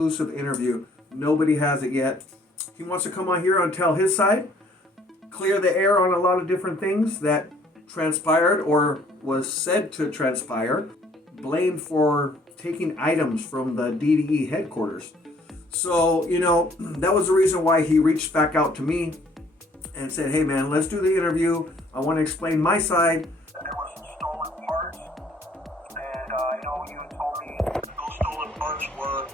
exclusive interview. Nobody has it yet. He wants to come on here and tell his side, clear the air on a lot of different things that transpired or was said to transpire, blamed for taking items from the DDE headquarters. So, that was the reason why he reached back out to me and said, hey man, let's do the interview. I want to explain my side. There were some stolen parts, and I know you told me those stolen parts were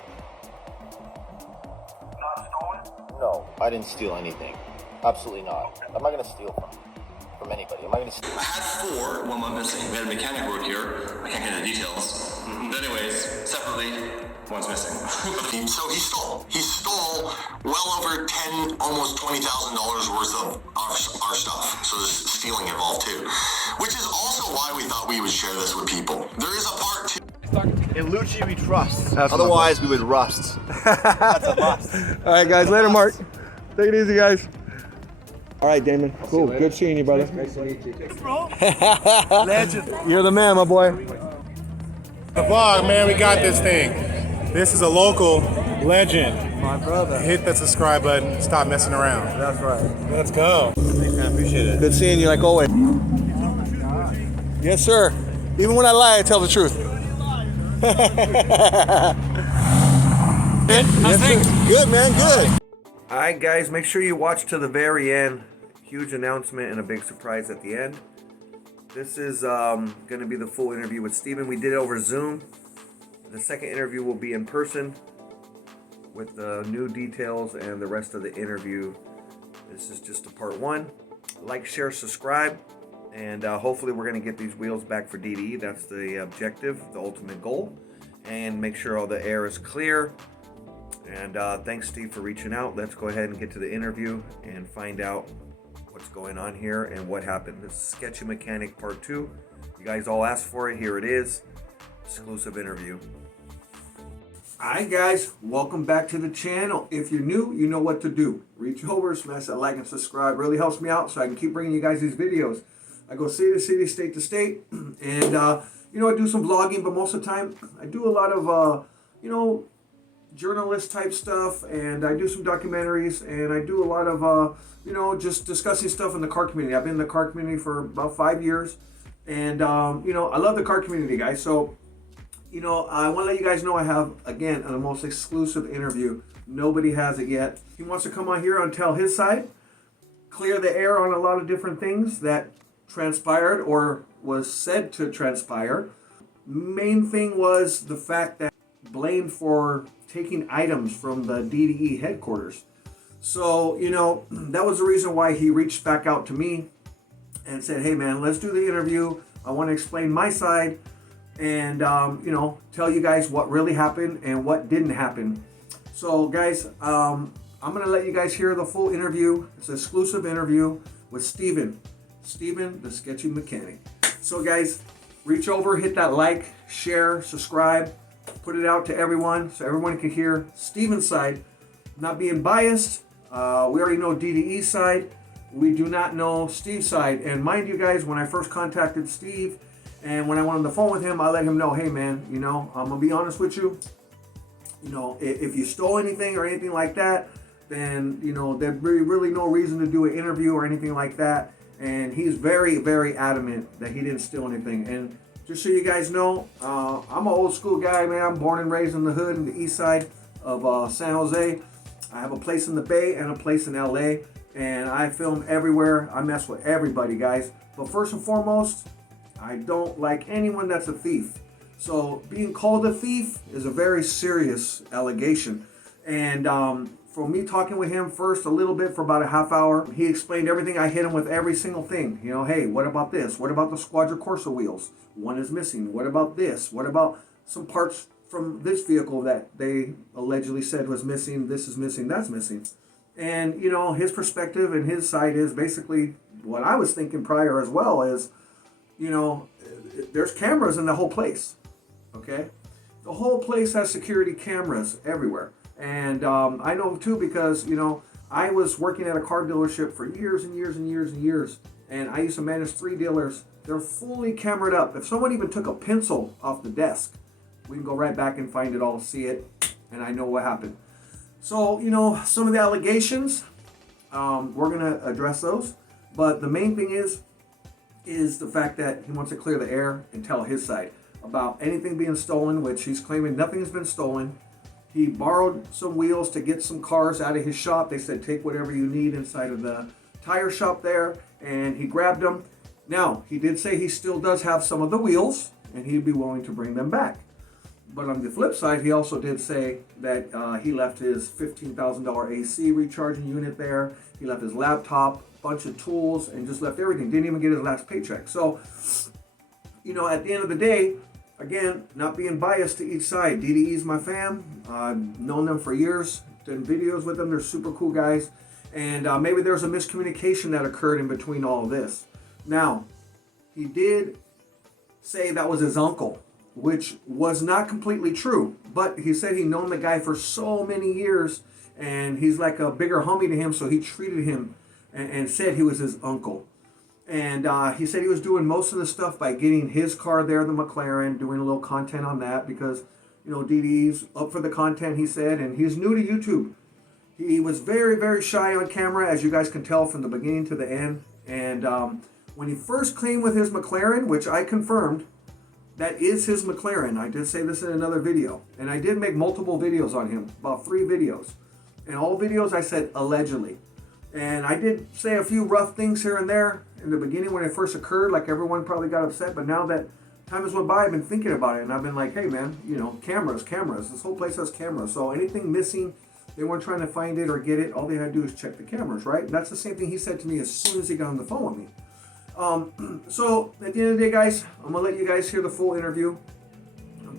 not stolen? No, I didn't steal anything. Absolutely not. I'm not going to steal from anybody. I'm not going to steal. I had 4, one went missing. We had a mechanic work here. I can't get into details. But anyways, separately, one's missing. So he stole well over almost $20,000 worth of our stuff. So there's stealing involved too, which is also why we thought we would share this with people. There is a part two. In Lucci we trust. Otherwise we would rust. That's a must. All right, guys. Later, Mark. Take it easy, guys. All right, Damon. Cool. Good seeing you, brother. Nice to meet you. Bro. Legend. You're the man, my boy. The vlog, man, we got this thing. This is a local legend. My brother. Hit that subscribe button. Stop messing around. That's right. Let's go. I appreciate it. Good seeing you, like always. Yes, sir. Even when I lie, I tell the truth. How's things? Good, man. Good. All right, guys. Make sure you watch to the very end. Huge announcement and a big surprise at the end. This is going to be the full interview with Steven. We did it over Zoom. The second interview will be in person with the new details and the rest of the interview. This is just a part 1. Like, share, subscribe, and hopefully we're going to get these wheels back for DDE. That's the objective, the ultimate goal. And make sure all the air is clear. And thanks, Steve, for reaching out. Let's go ahead and get to the interview and find out what's going on here and what happened. This is Sketchy Mechanic Part 2. You guys all asked for it. Here it is. Exclusive interview. Alright, guys, welcome back to the channel. If you're new, you know what to do. Reach over, smash that like and subscribe. Really helps me out so I can keep bringing you guys these videos. I go city to city, state to state, and I do some vlogging, but most of the time I do a lot of journalist type stuff, and I do some documentaries, and I do a lot of just discussing stuff in the car community. I've been in the car community for about 5 years, and I love the car community, guys. So I want to let you guys know I have, again, the most exclusive interview. Nobody has it yet. He wants to come on here and tell his side, clear the air on a lot of different things that transpired or was said to transpire. Main thing was the fact that blamed for taking items from the DDE headquarters. So, that was the reason why he reached back out to me and said, hey man, let's do the interview. I want to explain my side and tell you guys what really happened and what didn't happen. So guys, I'm gonna let you guys hear the full interview. It's an exclusive interview with Steven, the Sketchy Mechanic. So guys, reach over, hit that like, share, subscribe, put it out to everyone so everyone can hear Steven's side. Not being biased, we already know DDE's side. We do not know Steve's side. And mind you guys, when I first contacted Steve, and when I went on the phone with him, I let him know, hey man, I'm gonna be honest with you. If you stole anything or anything like that, then there'd be really no reason to do an interview or anything like that. And he's very, very adamant that he didn't steal anything. And just so you guys know, I'm an old school guy, man. I'm born and raised in the hood, in the east side of San Jose. I have a place in the Bay and a place in LA, and I film everywhere. I mess with everybody, guys. But first and foremost, I don't like anyone that's a thief. So being called a thief is a very serious allegation. And for me talking with him first a little bit for about a half hour, he explained everything. I hit him with every single thing. Hey, what about this? What about the Squadra Corsa wheels? One is missing. What about this? What about some parts from this vehicle that they allegedly said was missing? This is missing, that's missing. And his perspective and his side is basically what I was thinking prior as well is, there's cameras in the whole place, okay? The whole place has security cameras everywhere. And I know too because, I was working at a car dealership for years and years and years and years. And I used to manage 3 dealers. They're fully cameraed up. If someone even took a pencil off the desk, we can go right back and find it all, see it, and I know what happened. So, some of the allegations, we're going to address those. But the main thing is the fact that he wants to clear the air and tell his side about anything being stolen, which he's claiming nothing has been stolen. He borrowed some wheels to get some cars out of his shop. They said, take whatever you need inside of the tire shop there, and he grabbed them. Now, he did say he still does have some of the wheels, and he'd be willing to bring them back. But on the flip side, he also did say that he left his $15,000 AC recharging unit there. He left his laptop, bunch of tools, and just left everything. Didn't even get his last paycheck. So, at the end of the day, again, not being biased to each side. DDE's my fam. I've known them for years, done videos with them. They're super cool guys. And maybe there's a miscommunication that occurred in between all of this. Now, he did say that was his uncle, which was not completely true. But he said he'd known the guy for so many years, and he's like a bigger homie to him, so he treated him and said he was his uncle. And he said he was doing most of the stuff by getting his car there, the McLaren, doing a little content on that because, DD's up for the content, he said, and he's new to YouTube. He was very, very shy on camera, as you guys can tell from the beginning to the end. And when he first came with his McLaren, which I confirmed, that is his McLaren. I did say this in another video. And I did make multiple videos on him, about 3 videos. And all videos I said allegedly. And I did say a few rough things here and there in the beginning when it first occurred, like everyone probably got upset. But now that time has went by, I've been thinking about it. And I've been like, hey man, cameras. This whole place has cameras. So anything missing, they weren't trying to find it or get it. All they had to do is check the cameras, right? And that's the same thing he said to me as soon as he got on the phone with me. So at the end of the day, guys, I'm going to let you guys hear the full interview.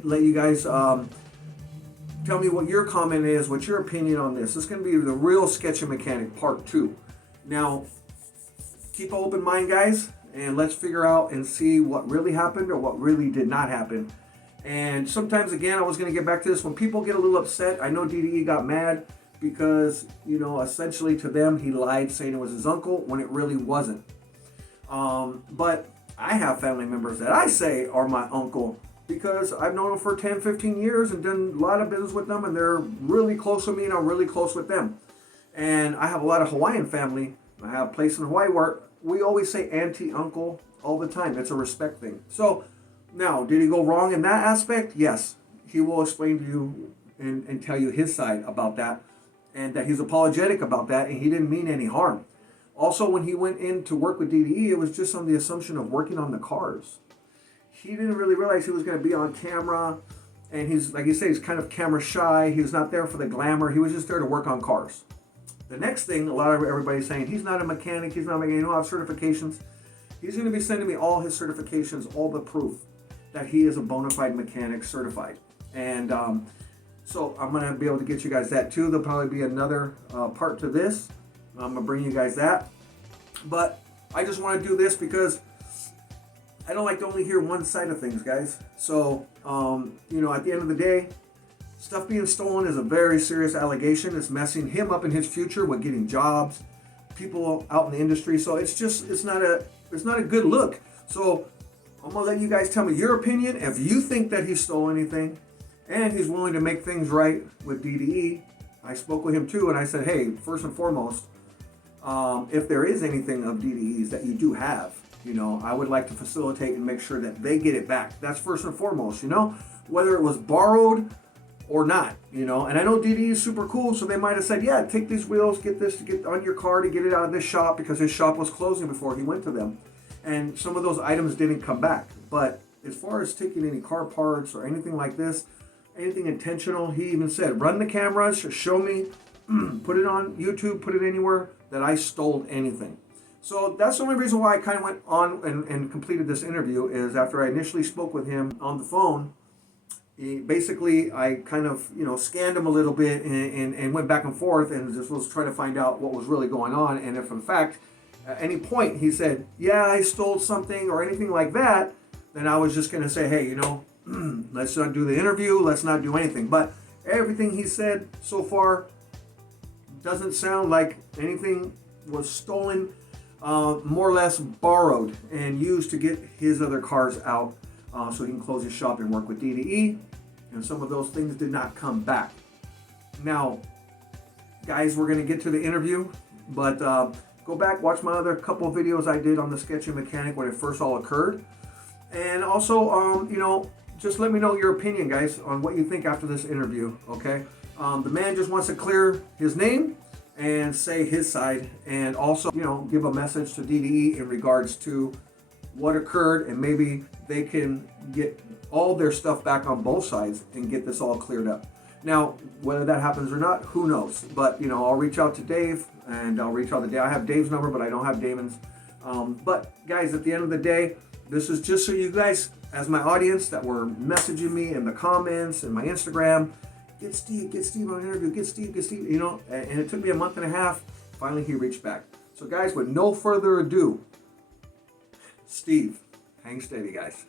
Let you guys tell me what your comment is, what's your opinion on this. This is going to be the real Sketchy Mechanic Part 2. Now, keep an open mind, guys, and let's figure out and see what really happened or what really did not happen. And sometimes, again, I was going to get back to this. When people get a little upset, I know DDE got mad because, essentially to them, he lied saying it was his uncle when it really wasn't. But I have family members that I say are my uncle because I've known them for 10, 15 years and done a lot of business with them, and they're really close with me and I'm really close with them. And I have a lot of Hawaiian family. I have a place in Hawaii where we always say auntie, uncle all the time. It's a respect thing. So now, did he go wrong in that aspect? Yes. He will explain to you and tell you his side about that, and that he's apologetic about that and he didn't mean any harm. Also, when he went in to work with DDE, it was just on the assumption of working on the cars. He didn't really realize he was going to be on camera, and he's, like you say, he's kind of camera shy. He was not there for the glamour. He was just there to work on cars. The next thing, a lot of everybody's saying, he's not a mechanic, he's not making, he don't have certifications. He's going to be sending me all his certifications, all the proof that he is a bona fide mechanic certified. And so I'm going to be able to get you guys that too. There'll probably be another part to this. I'm going to bring you guys that. But I just want to do this because I don't like to only hear one side of things, guys. So, at the end of the day, stuff being stolen is a very serious allegation. It's messing him up in his future with getting jobs, people out in the industry. So it's not a good look. So I'm going to let you guys tell me your opinion. If you think that he stole anything and he's willing to make things right with DDE, I spoke with him too, and I said, hey, first and foremost, if there is anything of DDE's that you do have, I would like to facilitate and make sure that they get it back. That's first and foremost, whether it was borrowed or not, and I know DDE is super cool, so they might have said, yeah, take these wheels, get this to get on your car to get it out of this shop because his shop was closing before he went to them. And some of those items didn't come back. But as far as taking any car parts or anything like this, anything intentional, he even said, run the cameras, show me, put it on YouTube, put it anywhere that I stole anything. So that's the only reason why I kind of went on and completed this interview is after I initially spoke with him on the phone, I kind of, scanned him a little bit and went back and forth and just was trying to find out what was really going on. And if in fact, at any point he said, yeah, I stole something or anything like that, then I was just going to say, hey, let's not do the interview. Let's not do anything. But everything he said so far doesn't sound like anything was stolen, more or less borrowed and used to get his other cars out so he can close his shop and work with DDE. And some of those things did not come back. Now, guys, we're going to get to the interview, but go back, watch my other couple of videos I did on the Sketchy mechanic when it first all occurred. And also, you know, just let me know your opinion, guys, on what you think after this interview, okay? The man just wants to clear his name and say his side, and also, you know, give a message to DDE in regards to what occurred, and maybe they can get all their stuff back on both sides and get this all cleared up. Now, whether that happens or not, who knows? But, you know, I'll reach out to Dave, and I'll reach out to Dave. I have Dave's number, but I don't have Damon's. But, guys, at the end of the day, this is just so you guys, as my audience that were messaging me in the comments and my Instagram, get Steve on an interview, get Steve, you know, and it took me a month and a half. Finally, he reached back. So, guys, with no further ado, Steve, hang steady, guys.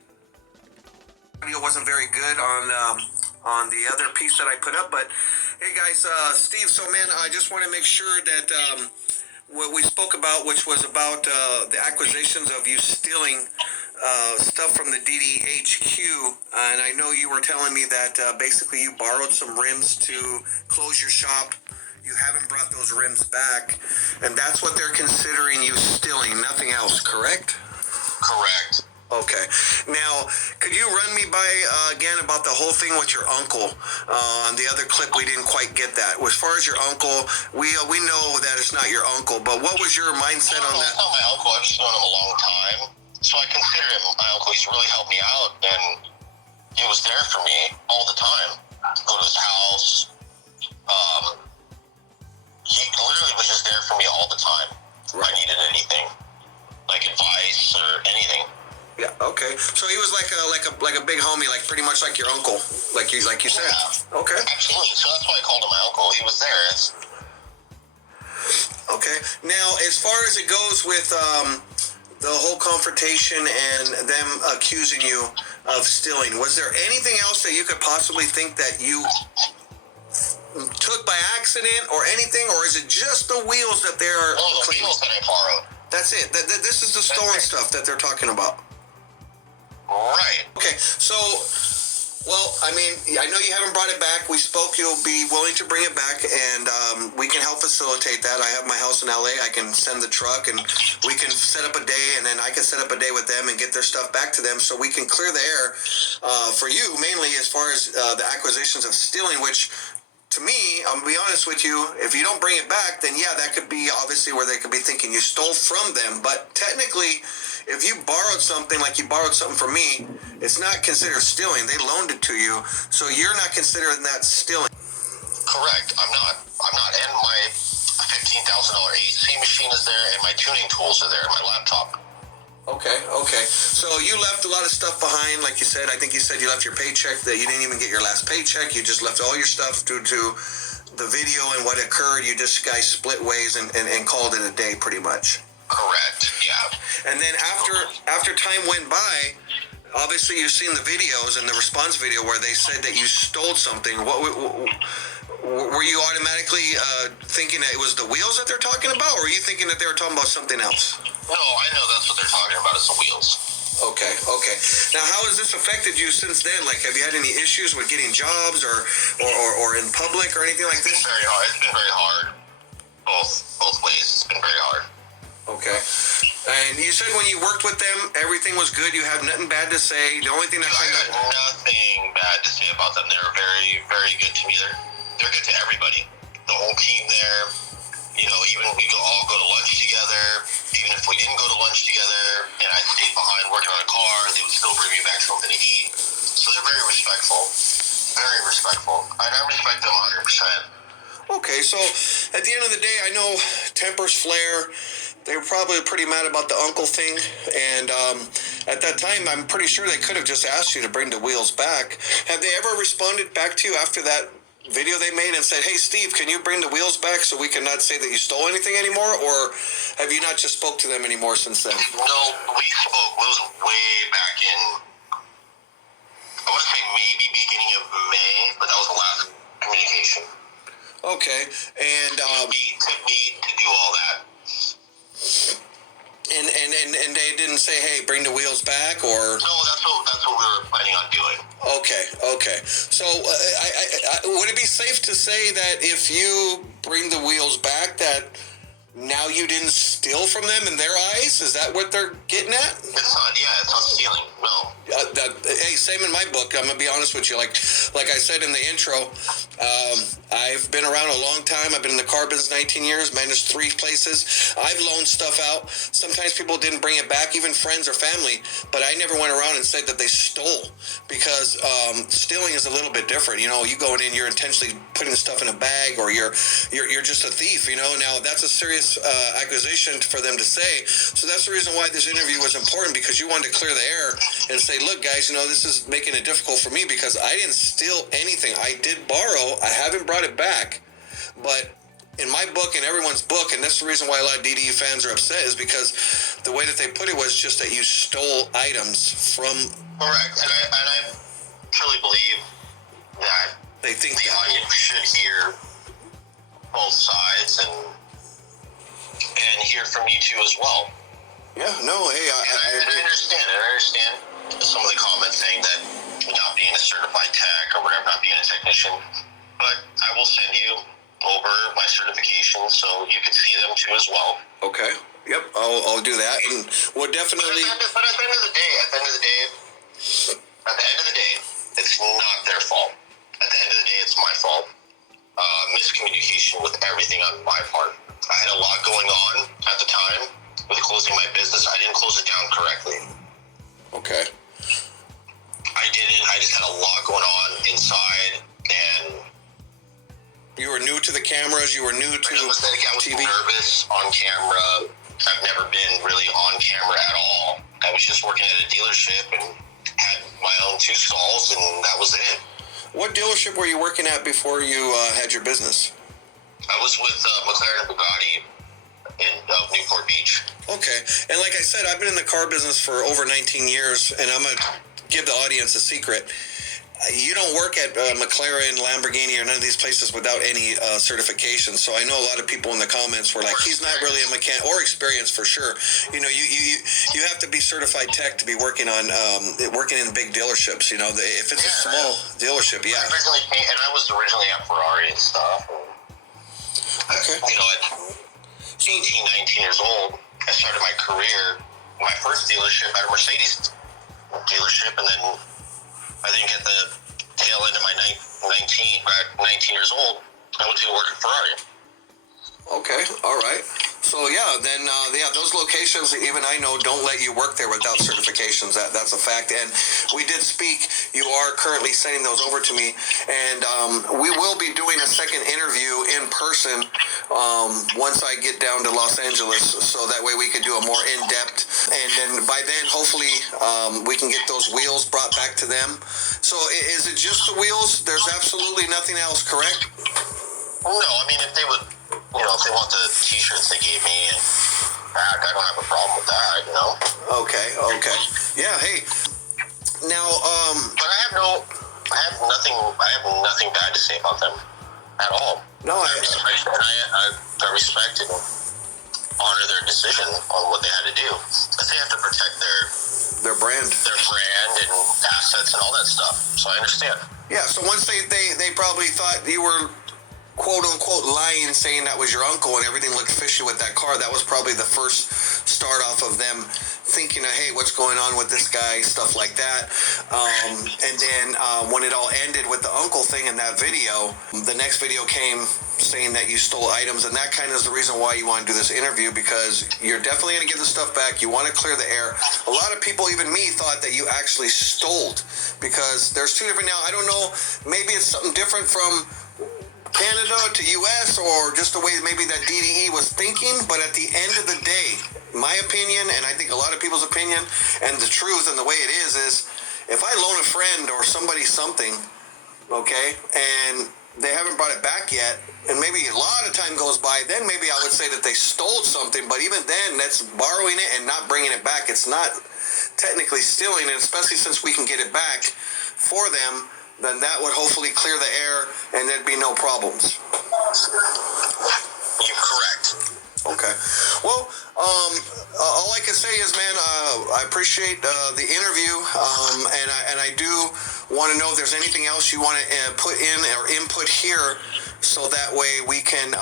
Video wasn't very good on the other piece that I put up, but hey, guys, Steve. So, man, I just want to make sure that what we spoke about, which was about the accusations of you stealing stuff from the DDHQ, and I know you were telling me that basically you borrowed some rims to close your shop. You haven't brought those rims back, and that's what they're considering you stealing, nothing else, correct? Correct. Okay. Now, could you run me by again about the whole thing with your uncle? On the other clip, we didn't quite get that. As far as your uncle, we know that it's not your uncle, but what was your mindset on that? It's not my uncle. I've just known him a long time, so I consider him my uncle. He's really helped me out, and he was there for me all the time. Go to his house. He literally was just there for me all the time. If I needed anything, like advice or anything. Yeah. Okay. So he was like a big homie, like pretty much like your uncle, like you said. Yeah. Okay. Absolutely. So that's why I called him my uncle. He was there. Okay. Now, as far as it goes with the whole confrontation and them accusing you of stealing, was there anything else that you could possibly think that you took by accident or anything, or is it just the wheels that they're the wheels that I borrowed. That's it. This is the stolen stuff that they're talking about. Right. Okay, so, well, I mean, I know you haven't brought it back. We spoke. You'll be willing to bring it back, and we can help facilitate that. I have my house in LA. I can send the truck, and we can set up a day, and then I can set up a day with them and get their stuff back to them so we can clear the air for you, mainly as far as the accusations of stealing, which, to me, I'm going to be honest with you, if you don't bring it back, then yeah, that could be obviously where they could be thinking you stole from them. But technically, if you borrowed something, like you borrowed something from me, it's not considered stealing. They loaned it to you, so you're not considering that stealing. Correct. I'm not. And my $15,000 AC machine is there, and my tuning tools are there, and my laptop. Okay. So you left a lot of stuff behind, like you said. I think you said you left your paycheck, that you didn't even get your last paycheck. You just left all your stuff due to the video and what occurred. You just guys split ways and called it a day, pretty much. Correct. Yeah. And then after time went by, obviously you've seen the videos and the response video where they said that you stole something. What were you automatically thinking that it was the wheels that they're talking about, or were you thinking that they were talking about something else? No, I know that's what they're talking about. It's the wheels. Okay. Now, how has this affected you since then? Like, have you had any issues with getting jobs or in public or anything like this? It's very hard. It's been very hard. Both ways. It's been very hard. Okay. And you said when you worked with them, everything was good. You have nothing bad to say. The only thing that I got nothing bad to say about them. They're very, very good to me. They're good to everybody. The whole team there. You know, even we all go to lunch together. Even if we didn't go to lunch together, and I stayed behind working on a car, they would still bring me back something to eat. So they're very respectful. Very respectful. And I respect them 100%. Okay, so at the end of the day, I know tempers flare. They were probably pretty mad about the uncle thing, and at that time, I'm pretty sure they could have just asked you to bring the wheels back. Have they ever responded back to you after that video they made and said, hey, Steve, can you bring the wheels back so we cannot say that you stole anything anymore? Or have you not just spoke to them anymore since then? No, we spoke. It was way back in, I want to say maybe beginning of May, but that was the last communication. Okay, and It took me to do all that. And they didn't say, hey, bring the wheels back, or? No, that's what we were planning on doing. Okay. So, would it be safe to say that if you bring the wheels back, that now you didn't steal from them in their eyes? Is that what they're getting at? It's not stealing. No. Hey, same in my book. I'm gonna be honest with you. Like I said in the intro, I've been around a long time. I've been in the car business 19 years, managed 3 places. I've loaned stuff out. Sometimes people didn't bring it back, even friends or family. But I never went around and said that they stole, because stealing is a little bit different. You know, you going in, you're intentionally putting stuff in a bag, or you're just a thief. You know, now that's a serious accusation for them to say. So that's the reason why this interview was important, because you wanted to clear the air and say, look, guys, you know, this is making it difficult for me because I didn't steal anything. I did borrow. I haven't brought it back. But in my book and everyone's book, and that's the reason why a lot of DDE fans are upset, is because the way that they put it was just that you stole items from... Correct. And I truly believe that they think the audience should hear both sides and hear from you two as well. Yeah, no, hey, I understand some of the comments saying that not being a certified tech or whatever, not being a technician, but I will send you over my certifications so you can see them too as well. Okay. Yep, I'll do that, and we'll definitely... But at the end of the day, it's not their fault. At the end of the day, it's my fault. Miscommunication with everything on my part. I had a lot going on at the time with closing my business. I didn't close it down correctly. Okay. I didn't. I just had a lot going on inside, and you were new to the cameras. You were new to I was TV. Nervous on camera. I've never been really on camera at all. I was just working at a dealership and had my own 2 stalls, and that was it. What dealership were you working at before you had your business? I was with McLaren and Bugatti in Newport Beach. Okay. And like I said, I've been in the car business for over 19 years, and I'm going to give the audience a secret. You don't work at McLaren, Lamborghini, or none of these places without any certifications. So I know a lot of people in the comments were like, he's not really a mechanic, or experience for sure. You know, you have to be certified tech to be working on working in big dealerships. You know, if it's a small dealership, yeah. I was originally at Ferrari and stuff. Okay. You know, at 18, 19 years old, I started my career. My first dealership at a Mercedes dealership, and then I think at the tail end of my 19 years old, I went to work at Ferrari. Okay, all right. So then those locations, even I know, don't let you work there without certifications. That's a fact. And we did speak. You are currently sending those over to me, and we will be doing a second interview in person once I get down to Los Angeles, so that way we could do a more in-depth. And then by then, hopefully, we can get those wheels brought back to them. So is it just the wheels? There's absolutely nothing else, correct? No, I mean, if they would, if they want the T-shirts they gave me and back, I don't have a problem with that, you know. Okay. Yeah. Hey. Now, but I have nothing bad to say about them at all. No, I respect and honor their decision on what they had to do, because they have to protect their brand and assets and all that stuff. So I understand. Yeah. So once they probably thought you were, quote unquote, lying, saying that was your uncle and everything looked fishy with that car, that was probably the first start off of them thinking, hey, what's going on with this guy, stuff like that. And then when it all ended with the uncle thing in that video, the next video came saying that you stole items, and that kind of is the reason why you want to do this interview, because you're definitely going to give the stuff back. You want to clear the air. A lot of people, even me, thought that you actually stole, because there's 2 different, now I don't know, maybe it's something different from Canada to US, or just the way maybe that DDE was thinking. But at the end of the day, my opinion, and I think a lot of people's opinion, and the truth and the way it is if I loan a friend or somebody something, okay, and they haven't brought it back yet, and maybe a lot of time goes by, then maybe I would say that they stole something. But even then, that's borrowing it and not bringing it back. It's not technically stealing, and especially since we can get it back for them, then that would hopefully clear the air and there'd be no problems. You're correct. Okay. Well, all I I appreciate the interview, and I do want to know if there's anything else you want to put in or input here, so that way we can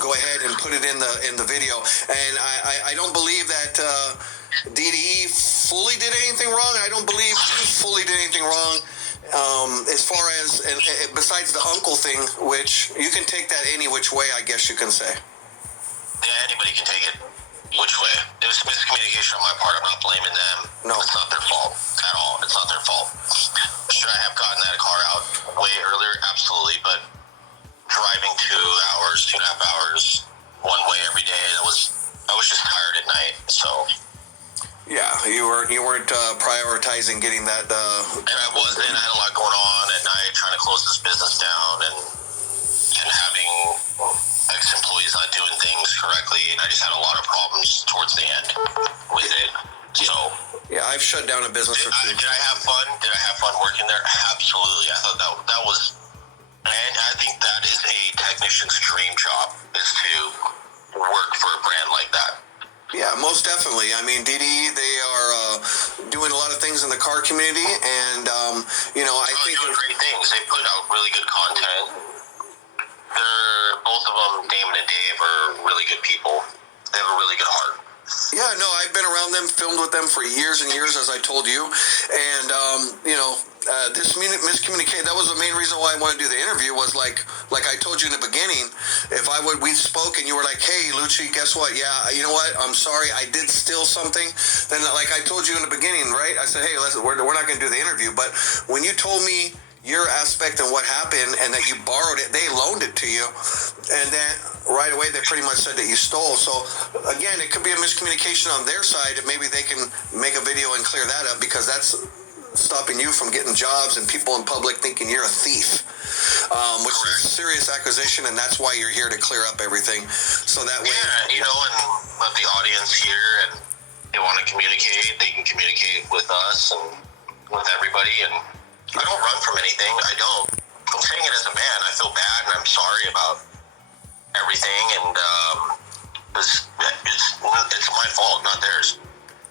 go ahead and put it in the video. And I don't believe that DDE fully did anything wrong. I don't believe you fully did anything wrong. As far as and besides the uncle thing, which you can take that any which way, I guess you can say. Yeah, anybody can take it which way. It was miscommunication on my part. I'm not blaming them. No. It's not their fault at all. It's not their fault. Should I have gotten that car out way earlier? Absolutely. But driving 2 hours, 2.5 hours, one way every day, I was just tired at night. So Yeah, you weren't prioritizing getting that. and I wasn't. I had a lot going on at night, trying to close this business down, and having ex-employees not doing things correctly, and I just had a lot of problems towards the end with it. So Yeah, I've shut down a business or two. did I have fun? Did I have fun working there? Absolutely. I thought that was, and I think that is a technician's dream job, is to work for a brand like that. Yeah, most definitely. I mean, DDE, they are doing a lot of things in the car community, and I think They're doing great things. They put out really good content. They're both of them, Damon and Dave, are really good people. They have a really good heart. Yeah, no, I've been around them, filmed with them for years and years, as I told you. And, this miscommunication, that was the main reason why I wanted to do the interview, was like I told you in the beginning, we spoke and you were like, hey, Lucci, guess what? Yeah, you know what? I'm sorry, I did steal something. Then, like I told you in the beginning, right? I said, hey, we're not going to do the interview. But when you told me your aspect and what happened and that you borrowed it, they loaned it to you, and then right away they pretty much said that you stole. So again, it could be a miscommunication on their side, and maybe they can make a video and clear that up, because that's stopping you from getting jobs and people in public thinking you're a thief, which is a serious accusation, and that's why you're here to clear up everything, so that way and let the audience hear, and they want to communicate, they can communicate with us and with everybody. And I don't run from anything. I don't. I'm saying it as a man. I feel bad, and I'm sorry about everything, and it's my fault, not theirs.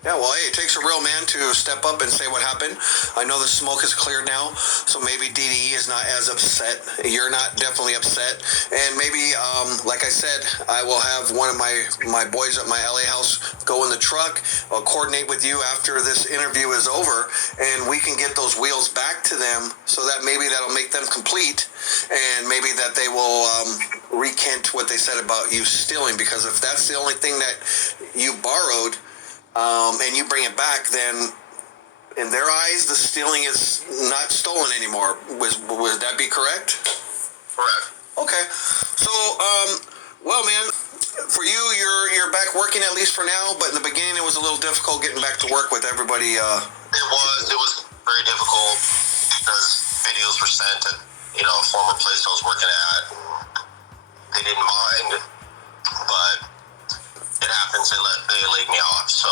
Yeah, well, hey, it takes a real man to step up and say what happened. I know the smoke is cleared now, so maybe DDE is not as upset. You're not definitely upset. And maybe, like I said, I will have one of my boys at my LA house go in the truck. I'll coordinate with you after this interview is over, and we can get those wheels back to them, so that maybe that'll make them complete, and maybe that they will recant what they said about you stealing, because if that's the only thing that you borrowed, and you bring it back, then in their eyes, the stealing is not stolen anymore. Would that be correct? Correct. Okay. So, well, man, for you, you're back working at least for now, but in the beginning, it was a little difficult getting back to work with everybody. It was very difficult, because videos were sent at a former place I was working at. They didn't mind, but it happens. They laid me off. So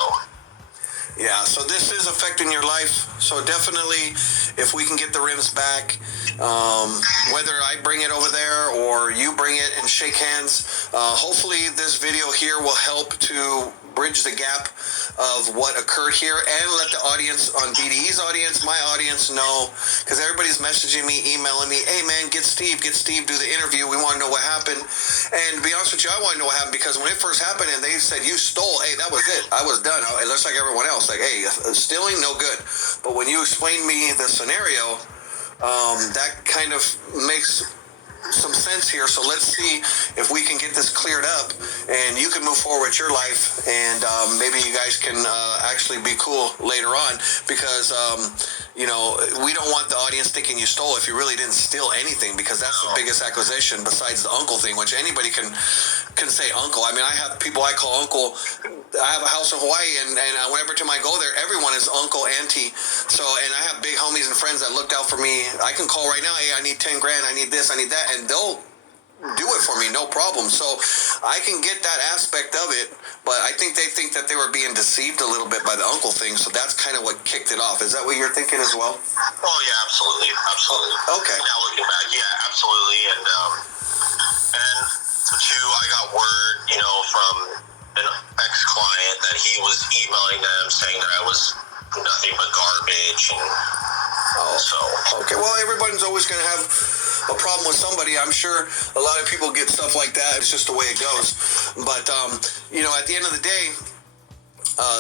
Yeah, so this is affecting your life. So definitely, if we can get the rims back, whether I bring it over there or you bring it and shake hands, hopefully this video here will help to bridge the gap of what occurred here, and let the audience on DDE's audience, my audience, know, because everybody's messaging me, emailing me, hey man, get Steve, do the interview, we want to know what happened. And to be honest with you, I want to know what happened, because when it first happened and they said you stole, hey, that was it, I was done. It looks like everyone else, like, hey, stealing, no good. But when you explained me the scenario, that kind of makes some sense here. So let's see if we can get this cleared up, and you can move forward with your life, and maybe you guys can actually be cool later on, because we don't want the audience thinking you stole if you really didn't steal anything, because that's the biggest accusation besides the uncle thing, which anybody can say uncle. I mean, I have people I call uncle. I have a house in Hawaii, and whenever time I go there, everyone is uncle, auntie. So, and I have big homies and friends that looked out for me. I can call right now, hey, I need 10 grand, I need this, I need that, and they'll do it for me, no problem. So I can get that aspect of it, but I think they think that they were being deceived a little bit by the uncle thing, so that's kind of what kicked it off. Is that what you're thinking as well? Oh yeah, absolutely. Okay. Now looking back, yeah, absolutely. And two, I got word, from an ex-client that that he was emailing them saying that I was nothing but garbage, and so. Okay, well, everyone's always going to have a problem with somebody. I'm sure a lot of people get stuff like that. It's just the way it goes. But, you know, at the end of the day,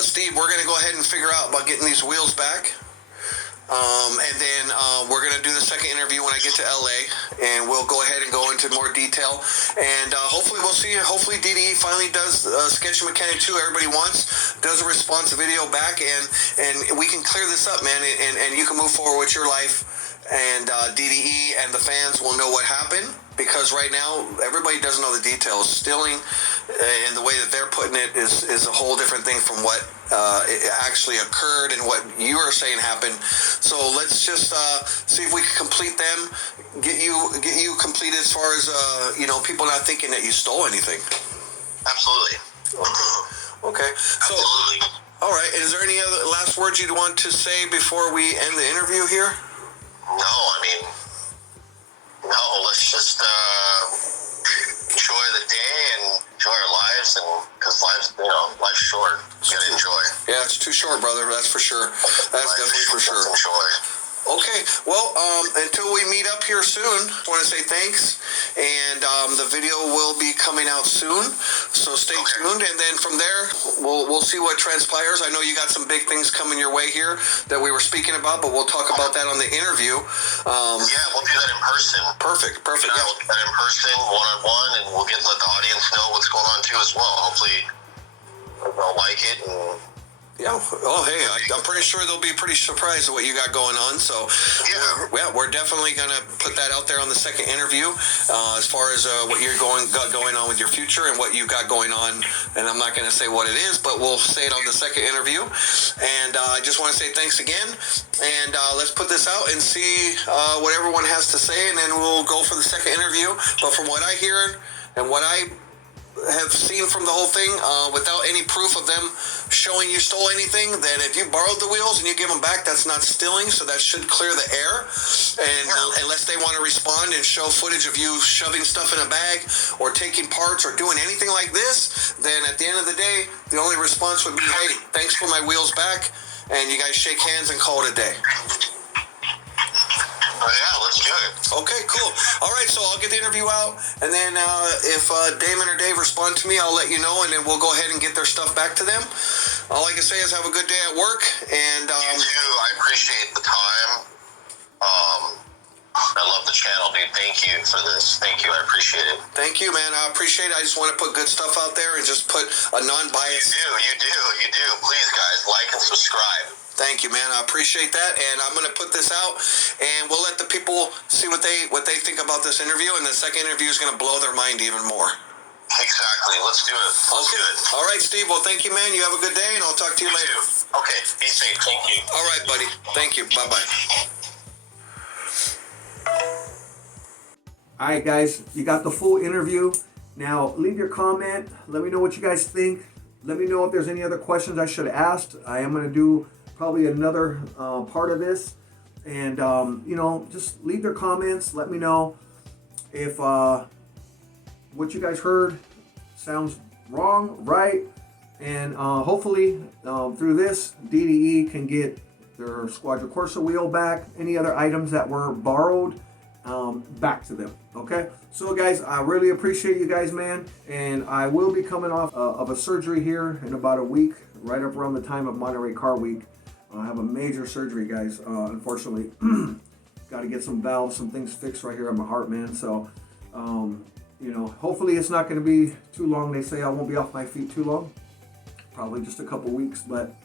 Steve, we're going to go ahead and figure out about getting these wheels back. And then we're going to do the second interview when I get to LA, and we'll go ahead and go into more detail. And hopefully we'll see. Hopefully DDE finally does Sketchy Mechanic 2 everybody wants, does a response video back, and we can clear this up, man, and you can move forward with your life. And DDE and the fans will know what happened, because right now everybody doesn't know the details. Stealing and the way that they're putting it is a whole different thing from what it actually occurred and what you are saying happened. So let's just see if we can complete them, get you completed as far as you know, people not thinking that you stole anything. Absolutely. Okay. So, Absolutely. all right. Is there any other last words you'd want to say before we end the interview here? No, I mean, no, let's just enjoy the day and enjoy our lives, and because life's short. You gotta enjoy. Yeah, it's too short, brother. That's for sure. That's definitely for sure. Let's enjoy. Okay, well, until we meet up here soon, I want to say thanks, and the video will be coming out soon, so stay tuned, and then from there, we'll see what transpires. I know you got some big things coming your way here that we were speaking about, but we'll talk about that on the interview. Yeah, we'll do that in person. Perfect. Yeah, we'll do that in person, one-on-one, and we'll let the audience know what's going on too as well. Hopefully they'll like it, and yeah. Oh, hey, I'm pretty sure they'll be pretty surprised at what you got going on. So, yeah, we're definitely going to put that out there on the second interview as far as what you're got going on with your future and what you got going on. And I'm not going to say what it is, but we'll say it on the second interview. And I just want to say thanks again. And let's put this out and see what everyone has to say. And then we'll go for the second interview. But from what I hear and what I have seen from the whole thing, without any proof of them showing you stole anything, then if you borrowed the wheels and you give them back, that's not stealing, so that should clear the air. And unless they want to respond and show footage of you shoving stuff in a bag or taking parts or doing anything like this, then at the end of the day, the only response would be, hey, thanks for my wheels back, and you guys shake hands and call it a day. yeah, let's do it. Okay, cool. All right, so I'll get the interview out, and then if Damon or Dave respond to me, I'll let you know, and then we'll go ahead and get their stuff back to them. All I can say is have a good day at work, and You too. I appreciate the time. I love the channel, dude. Thank you for this. Thank you. I appreciate it. thank you, man. I appreciate it. I just want to put good stuff out there and just put a non-biased. You do. Please, guys, like and subscribe. Thank you, man. I appreciate that, and I'm going to put this out, and we'll let the people see what they think about this interview, and the second interview is going to blow their mind even more. Exactly. Let's do it. Let's do it. All right, Steve. Well, thank you, man. You have a good day, and I'll talk to you later. Okay. Be safe. Thank you. All right, buddy. Thank you. Bye-bye. All right, guys, you got the full interview. Now, leave your comment. Let me know what you guys think. Let me know if there's any other questions I should have asked. I am going to do probably another part of this. And, you know, just leave their comments. Let me know if what you guys heard sounds wrong, right. And hopefully through this, DDE can get their Squadra Corsa wheel back. Any other items that were borrowed, back to them. Okay, so guys, I really appreciate you guys, man, and I will be coming off of a surgery here in about a week, right up around the time of Monterey Car Week. I have a major surgery, guys. Unfortunately, got to get some valves, some things fixed right here on my heart, man. So you know, hopefully it's not going to be too long. They say I won't be off my feet too long, probably just a couple weeks, but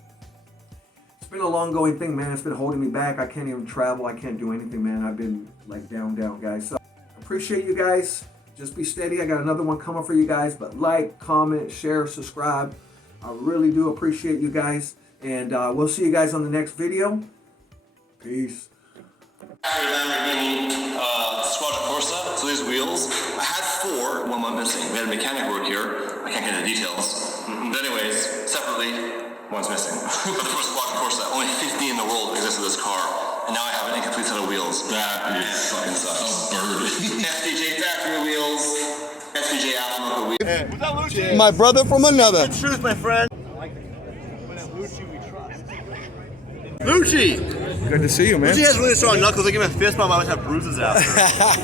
it's been a long going thing, man. It's been holding me back. I can't even travel. I can't do anything, man. I've been like down, guys. So appreciate you guys. Just be steady. I got another one coming for you guys, but like, comment, share, subscribe. I really do appreciate you guys, and we'll see you guys on the next video. Peace. Lamborghini Squadra Corsa, so these wheels. I had 4, one went missing. We had a mechanic work here. I can't get into details. But anyways, separately, one's missing. But the first Squadra Corsa, only 50 in the world existed this car. And now I have an incomplete set of wheels. That fucking sucks. A bird. FPJ factory wheels, FPJ aftermarket wheels. My brother from another. Truth, my friend. Lucci! Good to see you, man. Lucci has really strong knuckles. They give him a fist bump. I always have bruises after.